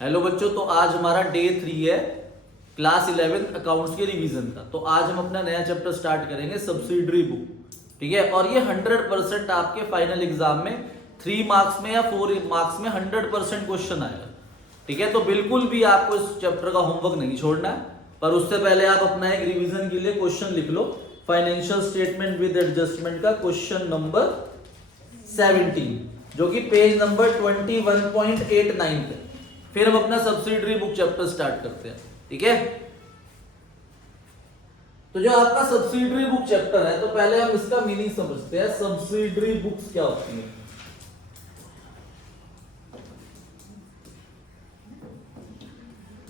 Hello बच्चों, तो आज हमारा डे 3 है क्लास 11 अकाउंट्स के रिवीजन का। तो आज हम अपना नया चैप्टर स्टार्ट करेंगे सब्सिडरी बुक, ठीक है। और ये 100% आपके फाइनल एग्जाम में 3 मार्क्स में या 4 मार्क्स में 100% क्वेश्चन आएगा, ठीक है। तो बिल्कुल भी आपको इस चैप्टर का होमवर्क नहीं छोड़ना है, पर उससे पहले आप अपना एक रिवीजन के लिए क्वेश्चन लिख लो। फाइनेंशियल स्टेटमेंट विद एडजस्टमेंट का क्वेश्चन नंबर 17, जो कि पेज नंबर 21.89 पे। फिर हम अपना सब्सिडरी बुक चैप्टर स्टार्ट करते हैं, ठीक है। तो जो आपका सब्सिडरी बुक चैप्टर है, तो पहले हम इसका मीनिंग समझते हैं। सब्सिडरी बुक्स क्या होती है?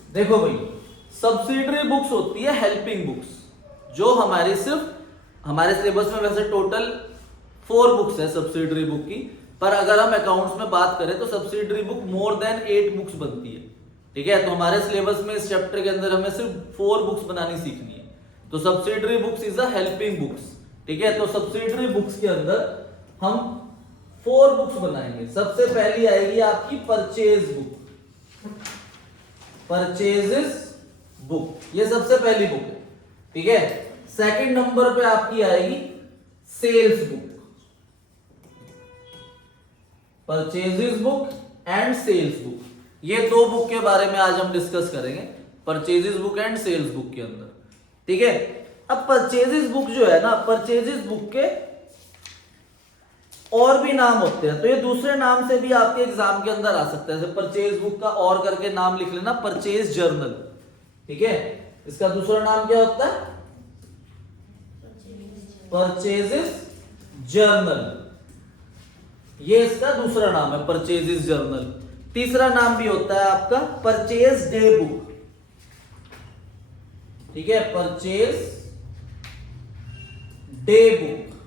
देखो भाई, सब्सिडरी बुक्स होती है हेल्पिंग बुक्स, जो हमारे सिर्फ हमारे सिलेबस में वैसे टोटल 4 बुक्स है सब्सिडरी बुक की, पर अगर हम अकाउंट्स में बात करें तो subsidiary book more than 8 books बनती है, ठीक है। तो हमारे सिलेबस में इस चैप्टर के अंदर हमें सिर्फ 4 बुक्स बनानी सीखनी है। तो subsidiary books is a helping books, ठीक है। तो सब्सिडरी बुक्स के अंदर हम 4 बुक्स बनाएंगे। सबसे पहली आएगी आपकी परचेज बुक, परचेजेस बुक, ये सबसे पहली बुक है, ठीक है। सेकंड नंबर पे आपकी आएगी sales book, purchases book and sales book. ये 2 बुक के बारे में आज हम डिस्कस करेंगे, purchases book and sales book के अंदर, ठीक है। अब परचेजेस बुक जो है ना, परचेजेस बुक के और भी नाम होते हैं, तो ये दूसरे नाम से भी आपके एग्जाम के अंदर आ सकता है। जैसे परचेज बुक का और करके नाम लिख लेना, परचेज जर्नल, ठीक है। इसका दूसरा नाम क्या होता है? परचेजेस जर्नल, ये इसका दूसरा नाम है, परचेजेस जर्नल। तीसरा नाम भी होता है आपका परचेज डे बुक, ठीक है, परचेज डे बुक,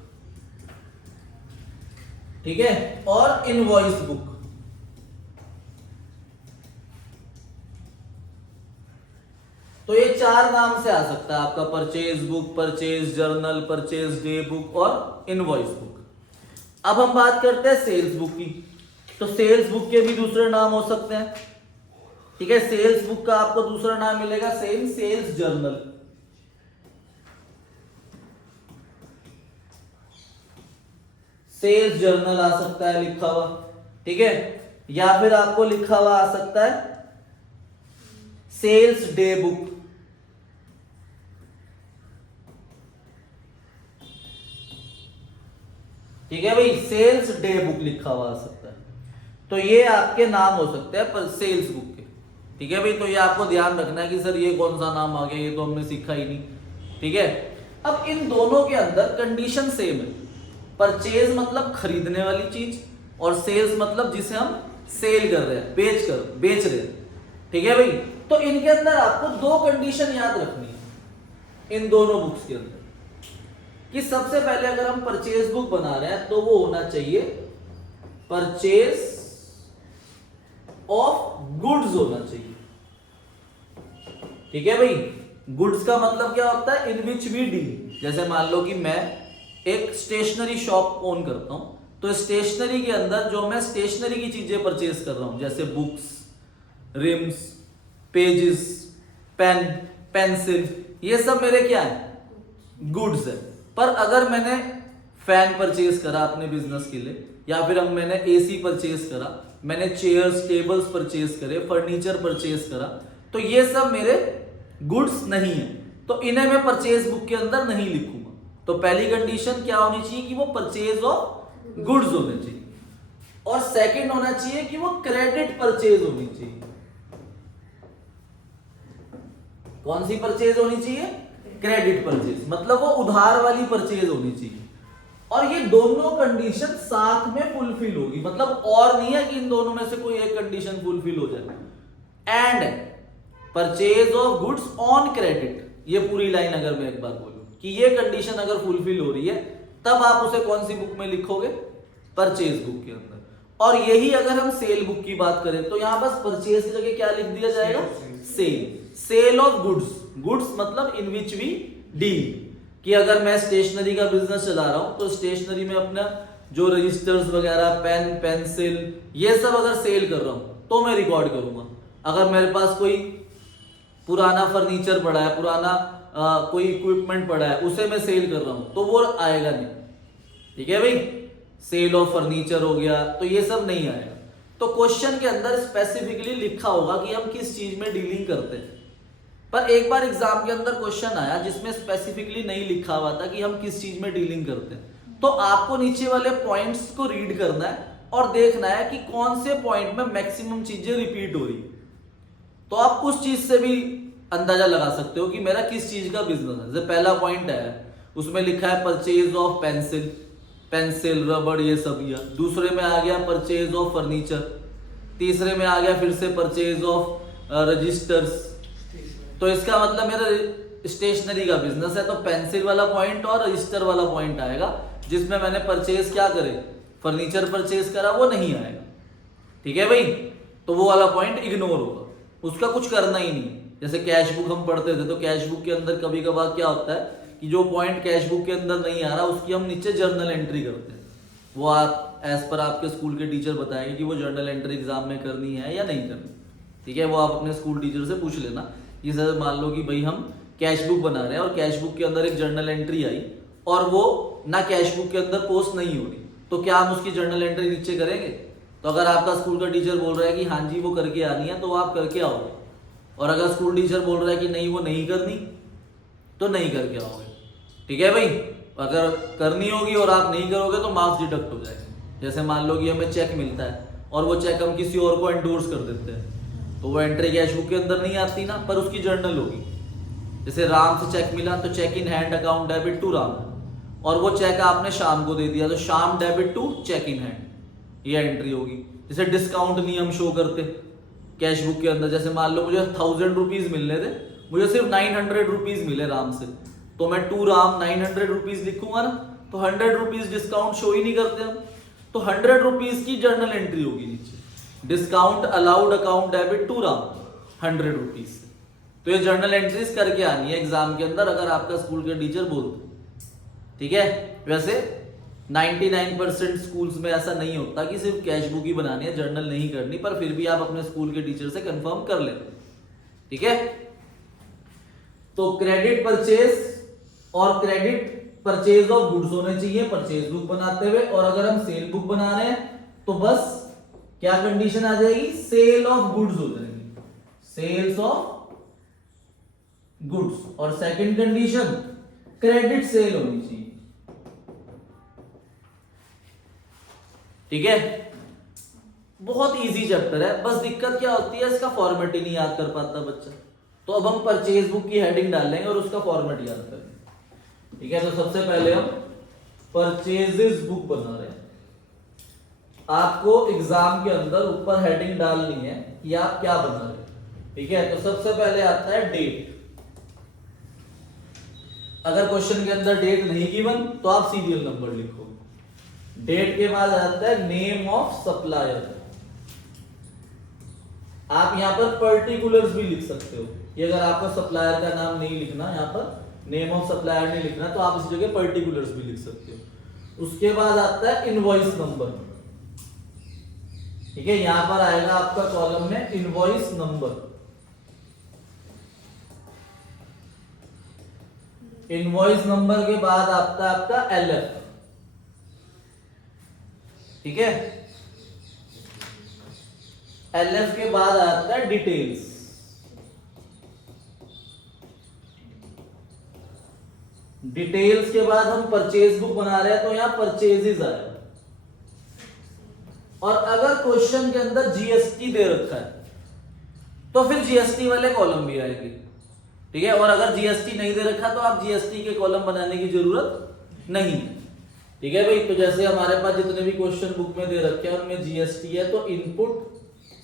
ठीक है। और इनवॉइस बुक, तो ये 4 नाम से आ सकता है आपका, purchase book, purchase journal, purchase day book और इनवॉइस बुक। अब हम बात करते हैं सेल्स बुक की। तो सेल्स बुक के भी दूसरे नाम हो सकते हैं, ठीक है। सेल्स बुक का आपको दूसरा नाम मिलेगा same, sales journal, sales journal आ सकता है लिखा हुआ, ठीक है। या फिर आपको लिखा हुआ आ सकता है सेल्स डे बुक, ठीक है भाई, सेल्स डे बुक लिखा हुआ आ सकता है। तो ये आपके नाम हो सकते हैं पर सेल्स बुक के, ठीक है भाई। तो ये आपको ध्यान रखना है कि सर ये कौन सा नाम आ गया, ये तो हमने सीखा ही नहीं, ठीक है। अब इन दोनों के अंदर कंडीशन सेम है। परचेज मतलब खरीदने वाली चीज, और सेल्स मतलब जिसे हम सेल कर रहे हैं, बेच रहे हैं, ठीक है भाई। तो इनके अंदर आपको 2 कंडीशन याद रखनी है इन दोनों बुक्स के अंदर, कि सबसे पहले अगर हम परचेज बुक बना रहे हैं तो वो होना चाहिए परचेज ऑफ गुड्स होना चाहिए, ठीक है भाई। गुड्स का मतलब क्या होता है? इन विच वी डील। जैसे मान लो कि मैं एक स्टेशनरी शॉप ओन करता हूं, तो स्टेशनरी के अंदर जो मैं स्टेशनरी की चीजें परचेज कर रहा हूं, जैसे books, reams, pages, pen, pencil, ये सब मेरे क्या है? गुड्स है। पर अगर मैंने फैन परचेज करा अपने बिजनेस के लिए, या फिर मैंने एसी परचेज करा, मैंने चेयर्स, टेबल्स परचेज करे, फर्नीचर परचेज करा, तो ये सब मेरे गुड्स नहीं है, तो इन्हें मैं परचेज बुक के अंदर नहीं लिखूंगा। तो पहली कंडीशन क्या होनी चाहिए? कि वो परचेज ऑफ गुड्स होने चाहिए। और सेकंड होना चाहिए कि वो क्रेडिट परचेज होनी चाहिए। कौन सी परचेज होनी चाहिए? क्रेडिट परचेज, मतलब वो उधार वाली परचेज होनी चाहिए। और ये दोनों कंडीशन साथ में फुलफिल होगी, मतलब और नहीं है कि इन दोनों में से कोई एक कंडीशन फुलफिल हो जाए। And purchase of goods on credit, ये पूरी लाइन अगर मैं एक बार बोलूं कि ये कंडीशन अगर फुलफिल हो रही है, तब आप उसे कौन सी बुक में लिखोगे? परचेज बुक के अंदर। और यही अगर हम सेल बुक की बात करें, तो यहां बस परचेज की जगह क्या लिख दिया जाएगा? Sale, sale of goods. Goods मतलब इन विच वी डील, कि अगर मैं स्टेशनरी का बिजनेस चला रहा हूं, तो स्टेशनरी में अपना जो रजिस्टर्स वगैरह, पेन, पेंसिल, ये सब अगर सेल कर रहा हूं तो मैं रिकॉर्ड करूंगा। अगर मेरे पास कोई पुराना फर्नीचर पड़ा है, पुराना कोई इक्विपमेंट पड़ा है, उसे मैं सेल कर रहा हूं तो वो आएगा नहीं। ठीक है भाई, सेल ऑफ फर्नीचर हो गया तो ये सब नहीं आएगा। तो क्वेश्चन के अंदर स्पेसिफिकली लिखा होगा कि हम किस चीज में डीलिंग करते हैं। पर एक बार एग्जाम के अंदर क्वेश्चन आया जिसमें स्पेसिफिकली नहीं लिखा हुआ था कि हम किस चीज में डीलिंग करते हैं, तो आपको नीचे वाले पॉइंट्स को रीड करना है और देखना है कि कौन से पॉइंट में मैक्सिमम चीजें रिपीट हो रही। तो आप उस चीज से भी अंदाजा लगा सकते हो कि मेरा किस चीज का बिजनेस है। जैसे पहला पॉइंट है उसमें लिखा है परचेज ऑफ पेंसिल रबड़ ये सब। या दूसरे में आ गया परचेज ऑफ फर्नीचर, तीसरे में आ गया फिर से परचेज ऑफ रजिस्टर्स। तो इसका मतलब मेरा स्टेशनरी का बिजनेस है, तो पेंसिल वाला पॉइंट और रजिस्टर वाला पॉइंट आएगा। जिसमें मैंने परचेज क्या करे, फर्नीचर परचेज करा, वो नहीं आएगा। ठीक है भाई, तो वो वाला पॉइंट इग्नोर होगा, उसका कुछ करना ही नहीं। जैसे कैश बुक हम पढ़ते थे, तो कैश बुक के अंदर कभी कभार क्या होता है कि जो पॉइंट कैश बुक के अंदर नहीं आ रहा उसकी हम नीचे जर्नल एंट्री करते हैं। वो आप एज पर आपके स्कूल के टीचर बताएंगे कि वो जर्नल एंट्री एग्जाम में करनी है या नहीं करनी। ठीक है, वो आप अपने स्कूल टीचर से पूछ लेना। जैसे मान लो कि भाई हम कैश बुक बना रहे हैं और कैश बुक के अंदर एक जर्नल एंट्री आई और वो ना कैश बुक के अंदर पोस्ट नहीं हो रही, तो क्या हम उसकी जर्नल एंट्री नीचे करेंगे? तो अगर आपका स्कूल का टीचर बोल रहा है कि हाँ जी वो करके आनी है, तो आप करके आओगे। और अगर स्कूल टीचर बोल रहा है कि नहीं वो नहीं करनी, तो नहीं करके आओगे। ठीक है भाई, अगर करनी होगी और आप नहीं करोगे तो मार्क्स डिडक्ट हो जाएंगे। जैसे मान लो कि हमें चेक मिलता है और वो चेक हम किसी और को एंडोर्स कर देते हैं, तो वो एंट्री कैश बुक के अंदर नहीं आती ना, पर उसकी जर्नल होगी। जैसे राम से चेक मिला तो cheque in hand account debit to Ram, और वो चेक आपने शाम को दे दिया तो Sham debit to cheque in hand, ये एंट्री होगी। जैसे डिस्काउंट नियम शो करते कैश बुक के अंदर, जैसे मान लो मुझे 1000 रुपीज मिलने थे, मुझे सिर्फ 900 रुपीज मिले राम से, तो मैं टू राम 900 रुपीज लिखूंगा ना, तो 100 रुपीज डिस्काउंट शो ही नहीं करते हम, तो 100 रुपीज की जर्नल एंट्री होगी नीचे, discount allowed account debit to Ram 100 rupees. तो ये जर्नल एंट्रीज करके आनी है एग्जाम के अंदर, अगर आपका स्कूल के टीचर बोलते। ठीक है, वैसे 99% स्कूल्स में ऐसा नहीं होता कि सिर्फ कैश बुक ही बनानी है, जर्नल नहीं करनी, पर फिर भी आप अपने स्कूल के टीचर से कंफर्म कर लें। ठीक है, तो क्रेडिट परचेज और क्रेडिट परचेज ऑफ गुड्स होने चाहिए परचेज बुक बनाते हुए। और अगर हम सेल बुक बना रहे हैं तो बस क्या कंडीशन आ जाएगी, सेल ऑफ गुड्स हो जाएगी, सेल्स ऑफ गुड्स। और सेकंड कंडीशन क्रेडिट सेल होनी चाहिए। ठीक है, बहुत इजी चैप्टर है, बस दिक्कत क्या होती है इसका फॉर्मेट ही नहीं याद कर पाता बच्चा। तो अब हम परचेज बुक की हेडिंग डालेंगे और उसका फॉर्मेट याद करेंगे। ठीक है, तो सबसे पहले हम परचेजेस बुक बना रहे हैं। आपको एग्जाम के अंदर ऊपर हेडिंग डालनी है कि आप क्या बना रहे हैं। ठीक है, तो सबसे पहले आता है डेट। अगर क्वेश्चन के अंदर डेट नहीं गिवन तो आप सीरियल नंबर लिखो। डेट के बाद आता है नेम ऑफ सप्लायर। आप यहां पर पर्टिकुलर्स भी लिख सकते हो, कि अगर आपको सप्लायर का नाम नहीं लिखना, यहां पर नेम ऑफ सप्लायर नहीं लिखना, तो आप इस जगह पर्टिकुलर्स भी लिख सकते हो। उसके बाद आता है इनवॉइस नंबर। ठीक है, यहां पर आएगा आपका कॉलम में इनवॉइस नंबर। इनवॉइस नंबर के बाद आता है आपका एलएफ। ठीक है, एलएफ के बाद आता है डिटेल्स। डिटेल्स के बाद हम परचेज बुक बना रहे हैं तो यहां परचेजेस आएगा। और अगर क्वेश्चन के अंदर जीएसटी दे रखा है तो फिर जीएसटी वाले कॉलम भी आएंगे। ठीक है, और अगर जीएसटी नहीं दे रखा तो आप जीएसटी के कॉलम बनाने की जरूरत नहीं है। ठीक है भाई, तो जैसे हमारे पास जितने भी क्वेश्चन बुक में दे रखे हैं उनमें जीएसटी है, तो इनपुट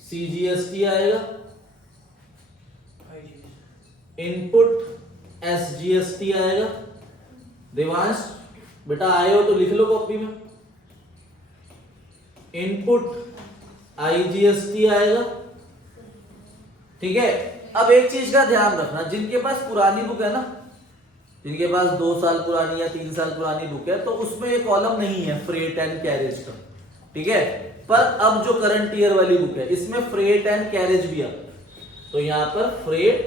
सीजीएसटी आएगा, इनपुट एसजीएसटी आएगा। देवांश बेटा आए हो तो लिख लो कॉपी में, इनपुट आईजीएसटी आएगा। ठीक है, अब एक चीज का ध्यान रखना, जिनके पास पुरानी बुक है ना, जिनके पास 2 साल पुरानी या 3 साल पुरानी बुक है, तो उसमें ये कॉलम नहीं है फ्रेट एंड कैरेज का। ठीक है, पर अब जो करंट ईयर वाली बुक है इसमें फ्रेट एंड कैरेज भी आता है। तो यहां पर फ्रेट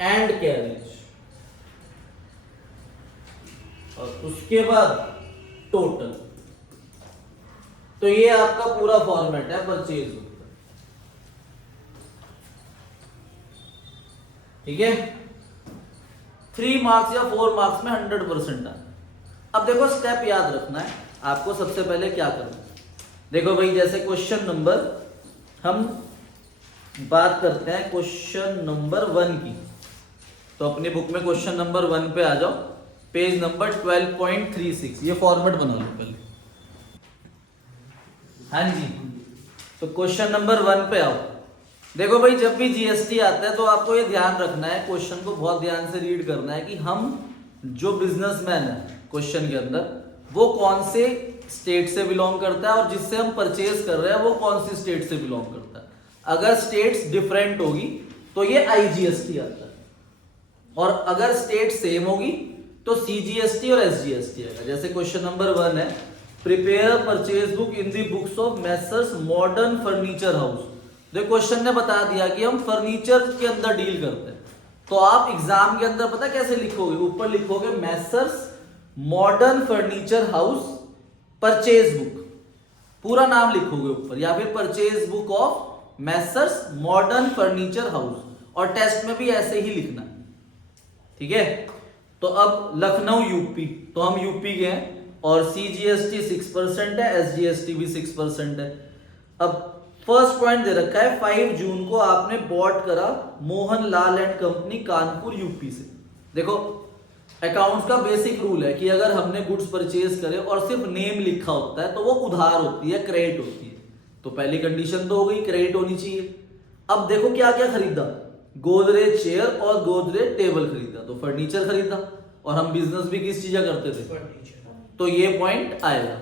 एंड कैरेज, और उसके बाद टोटल। तो ये आपका पूरा फॉर्मेट है परचेज बुक का, ठीक है। 3 मार्क्स या 4 मार्क्स में 100% है। अब देखो स्टेप याद रखना है आपको। सबसे पहले क्या करना है, देखो भाई, जैसे क्वेश्चन नंबर, हम बात करते हैं क्वेश्चन नंबर 1 की, तो अपनी बुक में क्वेश्चन नंबर 1 पे आ जाओ, पेज नंबर 12.36। ये फॉर्मेट बना लो पहले। हाँ जी, तो क्वेश्चन नंबर 1 पे आओ। देखो भाई, जब भी जीएसटी आता है तो आपको ये ध्यान रखना है, क्वेश्चन को बहुत ध्यान से रीड करना है कि हम जो बिजनेसमैन है क्वेश्चन के अंदर, वो कौन से स्टेट से बिलोंग करता है और जिससे हम परचेज कर रहे हैं वो कौन सी स्टेट से बिलोंग करता है। अगर स्टेट्स डिफरेंट होगी तो ये आईजीएसटी आता है, और अगर स्टेट सेम होगी तो सीजीएसटी और एसजीएसटी आएगा। जैसे क्वेश्चन नंबर 1 है, prepare purchase book in the books of Messrs modern furniture house. जो क्वेश्चन ने बता दिया कि हम फर्नीचर के अंदर डील करते हैं, तो आप एग्जाम के अंदर पता कैसे लिखोगे, ऊपर लिखोगे Messrs modern furniture house purchase book, पूरा नाम लिखोगे ऊपर, या फिर purchase book of Messrs modern furniture house, और टेस्ट में भी ऐसे ही लिखना है, ठीक है। तो अब लखनऊ यूपी, तो हम यूपी के हैं, और सीजीएसटी 6% है, एसजीएसटी भी 6% है। अब फर्स्ट पॉइंट दे रखा है, 5 जून को आपने बॉट करा Mohan Lal and company Kanpur UP से। देखो, अकाउंट्स का बेसिक रूल है कि अगर हमने गुड्स परचेज करे और सिर्फ नेम लिखा होता है तो वो उधार होती है, क्रेडिट होती है। तो पहली कंडीशन तो हो गई, क्रेडिट होनी चाहिए। अब देखो क्या क्या खरीदा, गोदरेज चेयर और गोदरेज टेबल खरीदा, तो फर्नीचर खरीदा, और हम बिजनेस भी किस चीज करते थे, तो ये पॉइंट आएगा।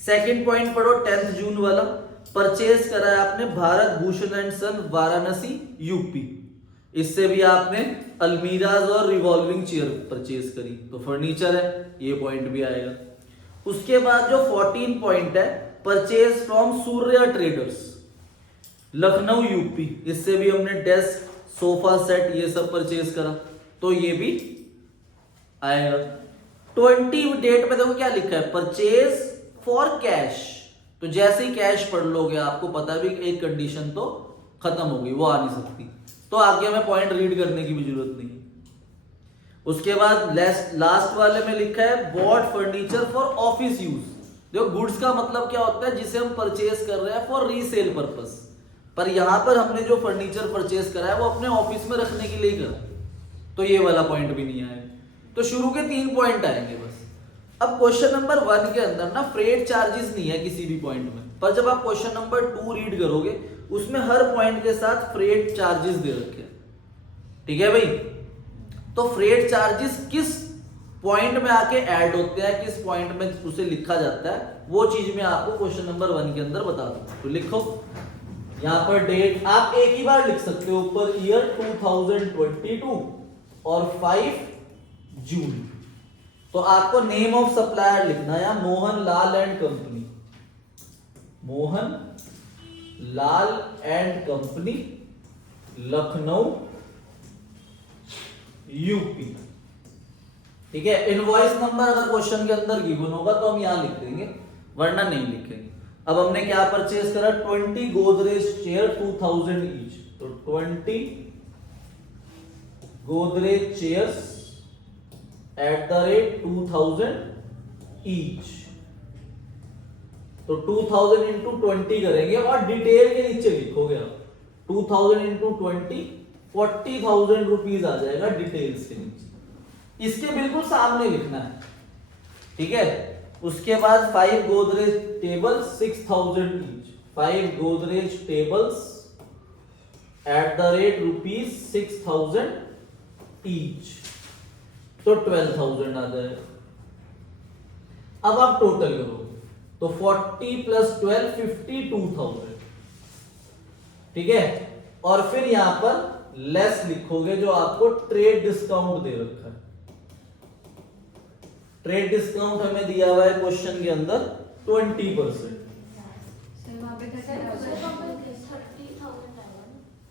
सेकंड पॉइंट पढ़ो 10 जून वाला, परचेज करा है आपने Bharat Bhushan and son Varanasi UP, इससे भी आपने अलमीराज और रिवॉल्विंग चेयर परचेज करी, तो फर्नीचर है, ये पॉइंट भी आएगा। उसके बाद जो 14 पॉइंट है, purchase from Surya traders Lucknow UP, इससे भी हमने डेस्क सोफा सेट ये सब परचेज करा, तो ये भी आएगा। 20 डेट पे देखो क्या लिखा है, परचेज फॉर कैश, तो जैसे ही कैश पढ़ लोगे आपको पता भी एक कंडीशन तो खत्म हो गई, वो आ नहीं सकती, तो आगे हमें पॉइंट रीड करने की भी जरूरत नहीं। उसके बाद लास्ट वाले में लिखा है bought furniture for office use. देखो, गुड्स का मतलब क्या होता है, जिसे हम परचेज कर रहे हैं फॉर रीसेल पर्पस, पर यहां पर हमने जो फर्नीचर परचेज करा है वो अपने ऑफिस में रखने के लिए करा, तो ये वाला पॉइंट भी नहीं आएगा। तो शुरू के 3 पॉइंट आएंगे बस। अब क्वेश्चन नंबर 1 के अंदर ना फ्रेट चार्जेस नहीं है किसी भी पॉइंट में, पर जब आप क्वेश्चन नंबर 2 रीड करोगे उसमें हर पॉइंट के साथ फ्रेट चार्जेस दे रखे हैं, ठीक है भाई। तो फ्रेट चार्जेस किस पॉइंट में आके ऐड होते हैं, किस पॉइंट में उसे लिखा जाता है, वो चीज मैं आपको क्वेश्चन नंबर 1 के अंदर बता दूं। तो लिखो यहां पर डेट आप एक ही बार लिख सकते हो, ऊपर ईयर 2022 और 5 जून। तो आपको नेम ऑफ सप्लायर लिखना है, Mohan Lal and company, Mohan Lal and company Lucknow UP, ठीक है। इनवॉइस नंबर अगर क्वेश्चन के अंदर गिवन होगा तो हम यहां लिख देंगे, वरना नहीं लिखेंगे। अब हमने क्या परचेज करा, 20 गोदरेज चेयर 2000 ईच, तो 20 Godrej chairs at the rate 2000 each, तो 2000 इंटू 20 करेंगे और डिटेल के नीचे लिखोगे आप 2000 इंटू 20 40,000 रुपीज आ जाएगा डिटेल्स के नीचे, इसके बिल्कुल सामने लिखना है, ठीक है। उसके बाद 5 Godrej table 6000 each, 5 Godrej tables at the rate rupees 6000 each, तो 12,000 आ जाएगा। अब आप टोटल करो, तो 40 प्लस 12 52,000, ठीक है। और फिर यहां पर लेस लिखोगे जो आपको ट्रेड डिस्काउंट दे रखा है। ट्रेड डिस्काउंट हमें दिया हुआ है क्वेश्चन के अंदर 20%।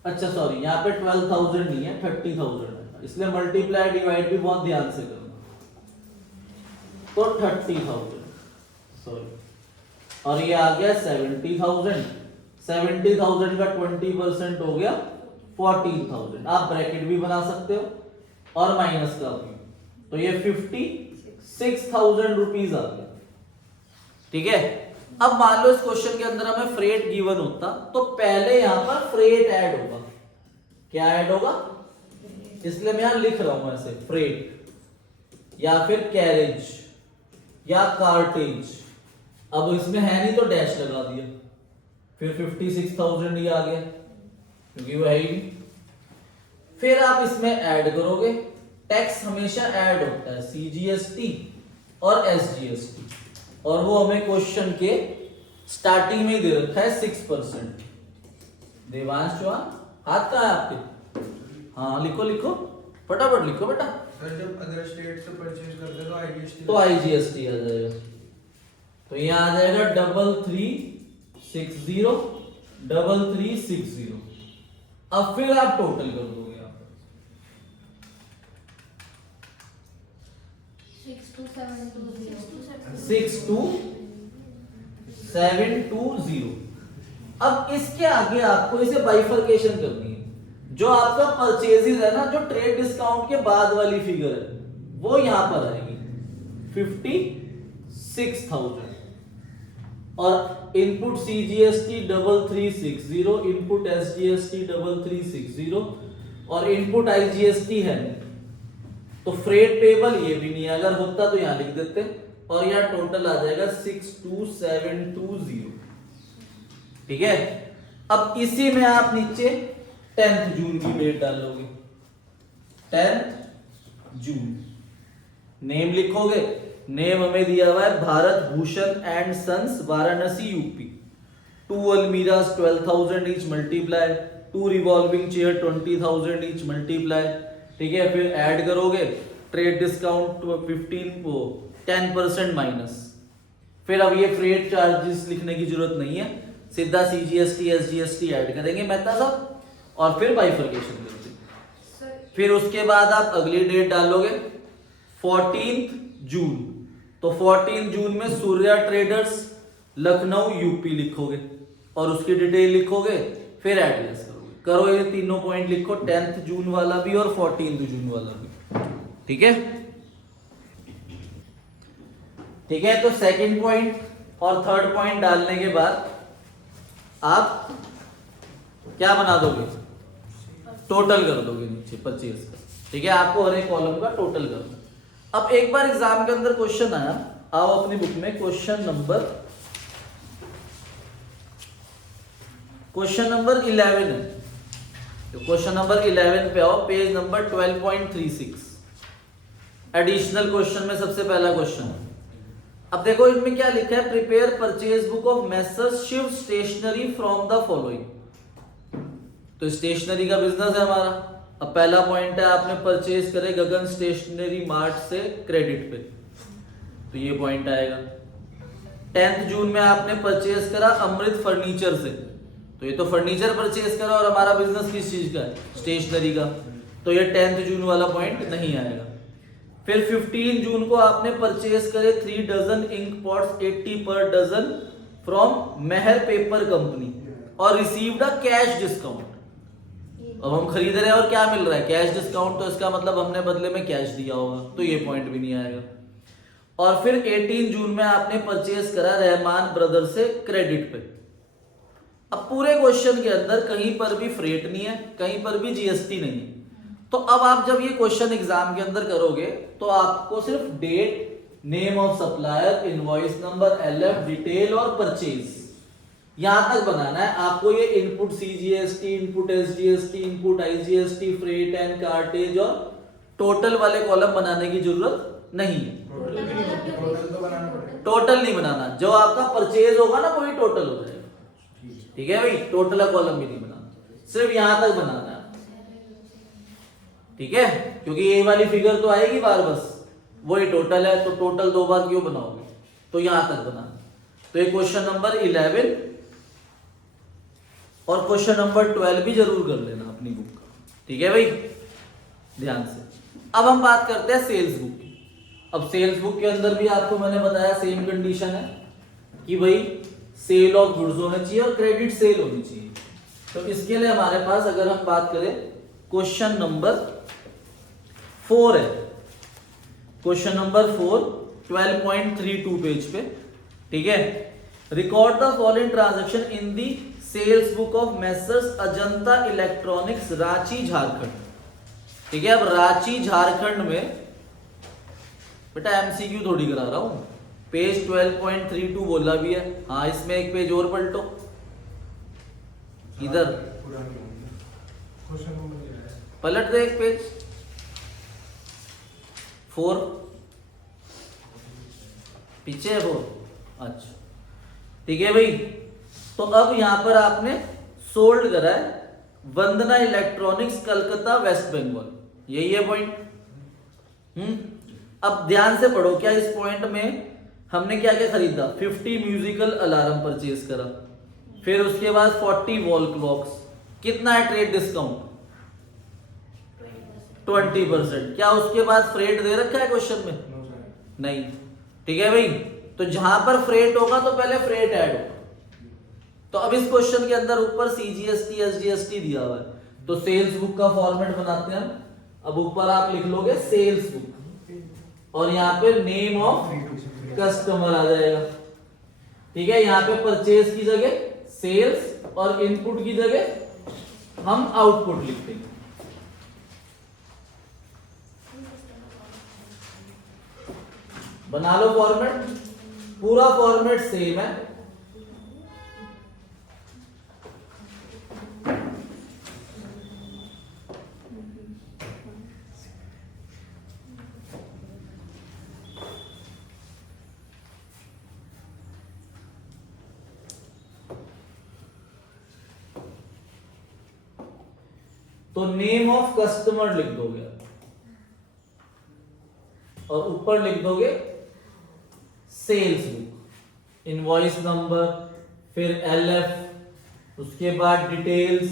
अच्छा सॉरी, यहाँ पे 12,000 नहीं है, 30,000 है, इसलिए मल्टीप्लाई डिवाइड भी बहुत ध्यान से करना। तो 30,000 सॉरी, और ये आ गया 70,000, 70,000 का 20% हो गया 14,000। आप ब्रैकेट भी बना सकते हो और माइनस का भी, तो ये 56,000 रुपीज आ गया। ठीक है, अब मान लो इस क्वेश्चन के अंदर हमें फ्रेट गिवन होता तो पहले यहां पर फ्रेट ऐड होगा। क्या ऐड होगा? इसलिए मैं यहां लिख रहा हूं ऐसे, फ्रेट या फिर कैरेज या कार्टेज। अब इसमें है नहीं तो डैश लगा दिया, फिर 56,000 ये आ गया क्योंकि वो है ही नहीं। फिर आप इसमें ऐड करोगे, टैक्स हमेशा ऐड होता है, सीजीएसटी और एसजीएसटी, और वो हमें क्वेश्चन के स्टार्टिंग में ही दे रखा है 6%। देवांश चौहान, हाथ कहाँ है आपके? हाँ लिखो लिखो, फटाफट लिखो बेटा। सर जब अदर स्टेट से परचेज करते तो आईजीएसटी, तो आईजीएसटी आ जाएगा, तो यहाँ आ जाएगा 3360 3360। अब फिर आप टोटल कर दोगे यहाँ पर 62720। अब इसके आगे आपको इसे बाइफरकेशन करनी है। जो आपका परचेजेस है ना, जो ट्रेड डिस्काउंट के बाद वाली फिगर है, वो यहां पर आएगी 56,000, और इनपुट सीजीएसटी 3360, इनपुट एसजीएसटी 3360, और इनपुट आईजीएसटी है नहीं, तो फ्रेट पेबल ये भी नहीं है, अगर होता तो यहां लिख देते, और यहां टोटल आ जाएगा 62720। ठीक है, अब इसी में आप नीचे 10 जून की डेट डालोगे, 10 जून। नेम लिखोगे, नेम हमें दिया हुआ है Bharat Bhushan and sons Varanasi UP. 2 almirahs 12,000 each multiply, 2 revolving chair 20,000 each multiply. ठीक है, फिर ऐड करोगे, ट्रेड डिस्काउंट 10% माइनस। फिर अब ये फ्रेट चार्जेस लिखने की जरूरत नहीं है, सीधा सीजीएसटी एसजीएसटी ऐड करेंगे मेहता साहब, और फिर बाइफरकेशन करते। फिर उसके बाद आप अगली डेट डालोगे 14 जून, तो 14 जून में सूर्या ट्रेडर्स लखनऊ यूपी लिखोगे और उसकी डिटेल लिखोगे, फिर एड्रेस करोगे। करो ये तीनों पॉइंट लिखो, 10 जून वाला भी और 14 जून वाला भी। ठीक है, ठीक है, तो सेकंड पॉइंट और थर्ड पॉइंट डालने के बाद आप क्या बना दोगे? टोटल कर दोगे नीचे परचेज का। ठीक है, आपको हर एक कॉलम का टोटल करना। अब एक बार एग्जाम के अंदर क्वेश्चन आया, आओ अपनी बुक में क्वेश्चन नंबर 11 है, तो क्वेश्चन नंबर 11 पे आओ, पेज नंबर 12.36। एडिशनल क्वेश्चन में सबसे पहला क्वेश्चन है। अब देखो इनमें क्या लिखा है, prepare purchase book of messrs Shiv stationery from the following. तो स्टेशनरी का बिजनेस है हमारा। अब पहला पॉइंट है, आपने परचेज करे गगन स्टेशनरी मार्ट से क्रेडिट पे, तो ये पॉइंट आएगा। 10 जून में आपने परचेज करा अमृत फर्नीचर से, तो ये तो फर्नीचर परचेज करा और हमारा बिजनेस किस चीज का है? स्टेशनरी का, तो ये 10 जून वाला पॉइंट नहीं आएगा। फिर 15 जून को आपने परचेज करे 3 dozen ink pots 80 per dozen from Mehar paper company और रिसीव्ड अ कैश डिस्काउंट। अब हम खरीद रहे हैं और क्या मिल रहा है? कैश डिस्काउंट, तो इसका मतलब हमने बदले में कैश दिया होगा, तो ये पॉइंट भी नहीं आएगा। और फिर 18 जून में आपने परचेज करा रहमान ब्रदर से क्रेडिट पे। अब पूरे क्वेश्चन के अंदर कहीं पर भी फ्रेट नहीं है, कहीं पर भी जीएसटी नहीं है। तो अब आप जब ये क्वेश्चन एग्जाम के अंदर करोगे तो आपको सिर्फ date, name of supplier, invoice number, LF, detail और परचेज यहां तक बनाना है। आपको ये input CGST, input SGST, input IGST, freight and cartage और टोटल वाले कॉलम बनाने की जरूरत नहीं है। टोटल नहीं बनाना, जो आपका परचेज होगा ना वही टोटल हो जाएगा। ठीक है भाई, टोटल का कॉलम भी नहीं बनाना, सिर्फ यहां तक बनाना है। ठीक है, क्योंकि ये वाली फिगर तो आएगी बार, बस वही टोटल है, तो टोटल 2 बार क्यों बनाओगे? तो यहां तक बनाना। तो ये क्वेश्चन नंबर 11 और क्वेश्चन नंबर 12 भी जरूर कर लेना अपनी बुक का, ठीक है भाई, ध्यान से। अब हम बात करते हैं सेल्स बुक की। अब सेल्स बुक के अंदर भी आपको मैंने बताया सेम कंडीशन है कि भाई सेल ऑफ गुड्स होना चाहिए और क्रेडिट सेल होनी चाहिए। तो इसके लिए हमारे पास अगर हम बात करें क्वेश्चन नंबर 4 है, क्वेश्चन नंबर 4 12.32 पेज पे, ठीक है। Record the following transaction in the sales book of messrs Ajanta electronics Ranchi Jharkhand, ठीक है। अब रांची झारखंड में बेटा एमसीक्यू थोड़ी करा रहा हूं, पेज 12.32 बोला भी है, हाँ इसमें एक पेज और पलटो, इधर क्वेश्चन नंबर क्या है? पलट दे एक पेज 4 पीछे है वो, अच्छा ठीक है भाई। तो अब यहां पर आपने सोल्ड करा है वंदना इलेक्ट्रॉनिक्स कलकत्ता वेस्ट बंगाल, यही है पॉइंट। अब ध्यान से पढ़ो, क्या इस पॉइंट में हमने क्या क्या खरीदा, 50 म्यूजिकल अलार्म परचेज करा, फिर उसके बाद 40 वॉल क्लॉक्स, कितना है ट्रेड डिस्काउंट 20%, क्या उसके बाद फ्रेट दे रखा है क्वेश्चन में? No sir. नहीं, ठीक है भाई। तो जहां पर फ्रेट होगा तो पहले फ्रेट ऐड होगा। तो अब इस क्वेश्चन के अंदर ऊपर सीजीएसटी एसजीएसटी दिया हुआ है, तो सेल्स बुक का फॉर्मेट बनाते हैं हम। अब ऊपर आप लिख लोगे सेल्स बुक और यहाँ पे नेम ऑफ कस्टमर आ जाएगा, ठीक है। यहाँ पे परचेज की जगह सेल्स और इनपुट की जगह हम आउटपुट लिख देंगे। बना लो फॉर्मेट, पूरा फॉर्मेट सेम है। तो नेम ऑफ कस्टमर लिख दोगे और ऊपर लिख दोगे सेल्स बुक, इनवॉइस नंबर, फिर एलएफ, उसके बाद डिटेल्स,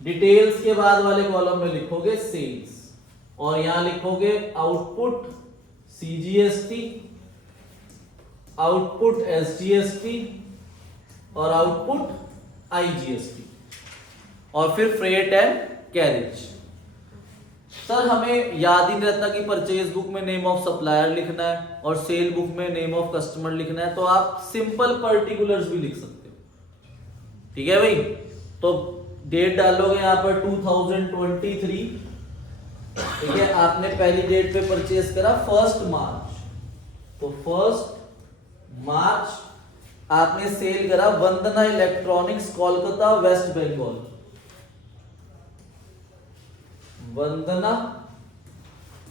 डिटेल्स के बाद वाले कॉलम में लिखोगे सेल्स और यहां लिखोगे आउटपुट सीजीएसटी, आउटपुट एसजीएसटी और आउटपुट आईजीएसटी और फिर फ्रेट एंड कैरेज। सर हमें याद ही नहीं रहता कि परचेज बुक में नेम ऑफ सप्लायर लिखना है और सेल बुक में नेम ऑफ कस्टमर लिखना है, तो आप सिंपल पर्टिकुलर्स भी लिख सकते हो, ठीक है भाई। तो डेट डालोगे यहां पर 2023, ठीक है। आपने पहली डेट पे परचेज करा 1 मार्च, तो 1 मार्च आपने सेल करा वंदना इलेक्ट्रॉनिक्स कोलकाता वेस्ट बंगाल, वंदना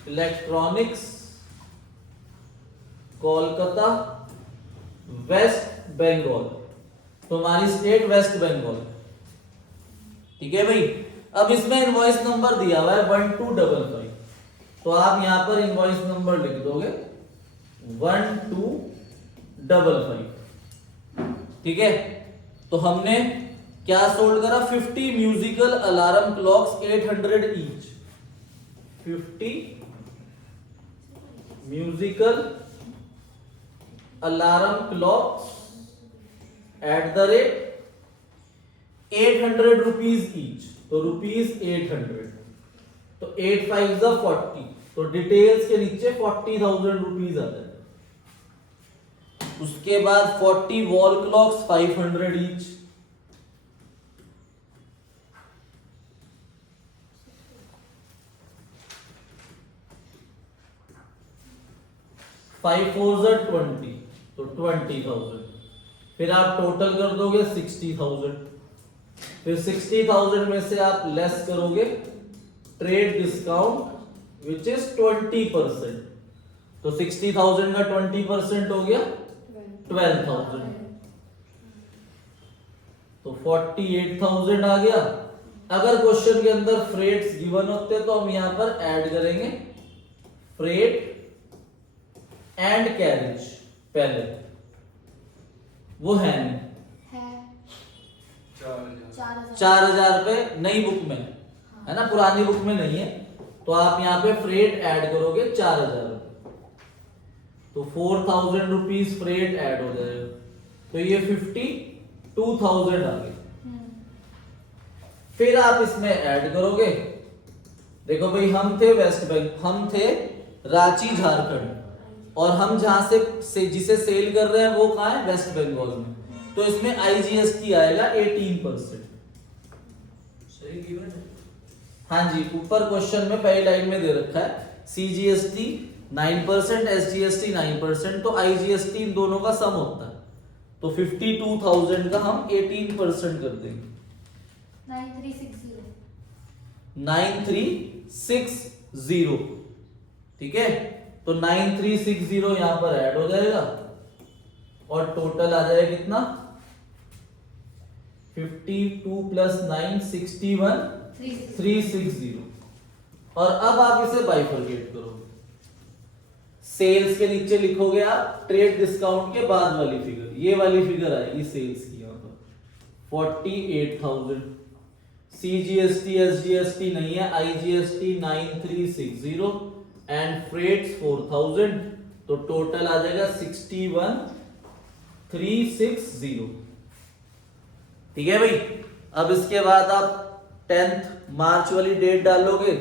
इलेक्ट्रॉनिक्स कोलकाता वेस्ट बंगाल, तो हमारी स्टेट वेस्ट बंगाल, ठीक है भाई। अब इसमें इनवॉइस नंबर दिया हुआ है 1255, तो आप यहां पर इनवॉइस नंबर लिख दोगे 1255, ठीक है। तो हमने क्या सोल्ड करा, 50 musical alarm clocks 800 each, 50 musical alarm clocks at the rate 800 rupees each, तो रुपीज 800, तो 8 5 40, तो डिटेल्स के नीचे 40,000 रुपीज आता है। उसके बाद 40 वॉल क्लॉक्स 500 ईच, फाइव 4 20, तो 20,000, फिर आप टोटल कर दोगे 60,000, फिर 60,000 में से आप लेस करोगे ट्रेड डिस्काउंट विच इज 20%, तो 60,000 का 20% हो गया 12,000, तो 48,000 आ गया। अगर क्वेश्चन के अंदर फ्रेट्स गिवन होते तो हम यहां पर ऐड करेंगे फ्रेट एंड कैरेज, पहले वो है नहीं, 4,000 रुपए नई बुक में है ना, पुरानी बुक में नहीं है, तो आप यहाँ पे फ्रेट ऐड करोगे 4,000 रुपए, तो 4,000 रुपीज फ्रेट ऐड हो जाएगा, तो ये 52,000 आ गए। फिर आप इसमें ऐड करोगे, देखो भाई हम थे वेस्ट बंगाल, हम थे रांची झारखंड, और हम जहां से जिसे सेल कर रहे हैं वो कहाँ है, वेस्ट बंगाल में, तो इसमें IGST आएगा 18%। सही गिवन है। हाँ जी, ऊपर क्वेश्चन में पहली लाइन में दे रखा है CGST 9%, SGST 9%, तो IGST इन दोनों का सम होता है, तो 52,000 का हम 18% कर देंगे, 9360, ठीक है, तो 9360 यहां पर ऐड हो जाएगा, और टोटल आ जाएगा कितना, 52 प्लस 9 61 360, और अब आप इसे बाइफरकेट करोगे, सेल्स के नीचे लिखोगे आप ट्रेड डिस्काउंट के बाद वाली फिगर, ये वाली फिगर आएगी सेल्स की यहाँ पर 48,000, CGST SGST नहीं है, IGST 9360 एंड फ्रेट्स 4,000, तो टोटल आ जाएगा 61,360, ठीक है भाई। अब इसके बाद आप 10 मार्च वाली डेट डालोगे,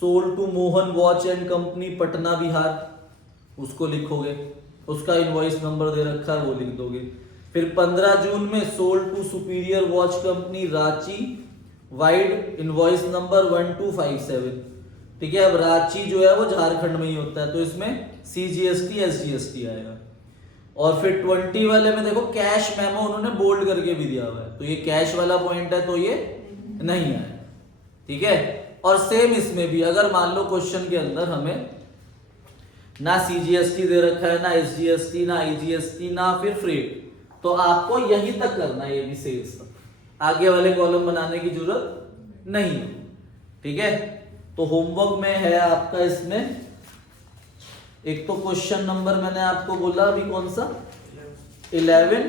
sold to Mohan watch and company Patna Bihar, उसको लिखोगे, उसका इनवॉइस नंबर दे रखा है वो लिख दोगे। फिर 15 जून में sold to superior watch company Ranchi vide, invoice number 1257, ठीक है। अब रांची जो है वो झारखंड में ही होता है, तो इसमें CGST SGST आएगा। और फिर 20 वाले में देखो कैश मेमो उन्होंने बोल्ड करके भी दिया हुआ है, तो ये कैश वाला पॉइंट है, तो ये नहीं है, ठीक है। और सेम इसमें भी अगर मान लो क्वेश्चन के अंदर हमें ना CGST दे रखा है, ना SGST, ना IGST, ना फिर फ्रेट, तो आपको यहीं तक करना है, ये भी सेल्स तक, आगे वाले कॉलम बनाने की जरूरत नहीं है, ठीक है। तो होमवर्क में है आपका इसमें एक तो क्वेश्चन नंबर मैंने आपको बोला अभी कौन सा 11,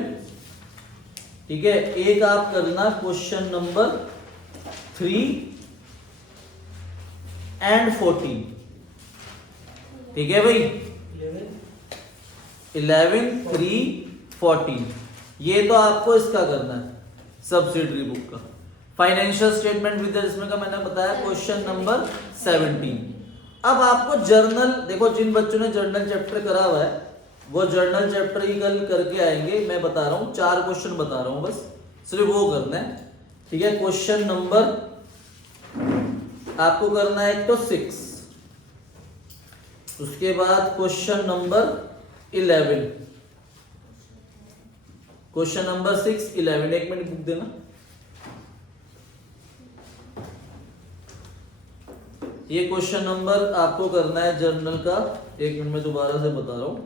ठीक है। एक आप करना क्वेश्चन नंबर 3 एंड 14, ठीक है भाई, 11 3 14, ये तो आपको इसका करना है सब्सिडरी बुक का। फाइनेंशियल स्टेटमेंट विद जिसमें का मैंने बताया क्वेश्चन नंबर 17। अब आपको जर्नल, देखो जिन बच्चों ने जर्नल चैप्टर करा हुआ है वो जर्नल चैप्टर ही कल करके आएंगे, मैं बता रहा हूं 4 क्वेश्चन बता रहा हूं, बस सिर्फ वो करना है, ठीक है। क्वेश्चन नंबर आपको करना है एक तो 6, उसके बाद क्वेश्चन नंबर 11, क्वेश्चन नंबर 6 11, एक मिनट बुक देना, ये क्वेश्चन नंबर आपको करना है जर्नल का, एक मिनट में दोबारा से बता रहा हूं,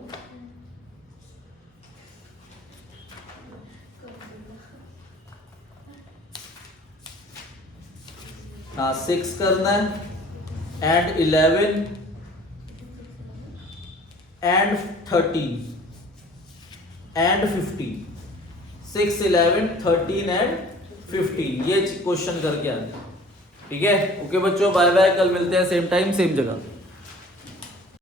हाँ 6 करना है एंड 11 एंड 13 एंड 15, 6 11 13 एंड 15, ये क्वेश्चन करके आना, ठीक है। ओके बच्चों, बाय बाय, कल मिलते हैं सेम टाइम सेम जगह।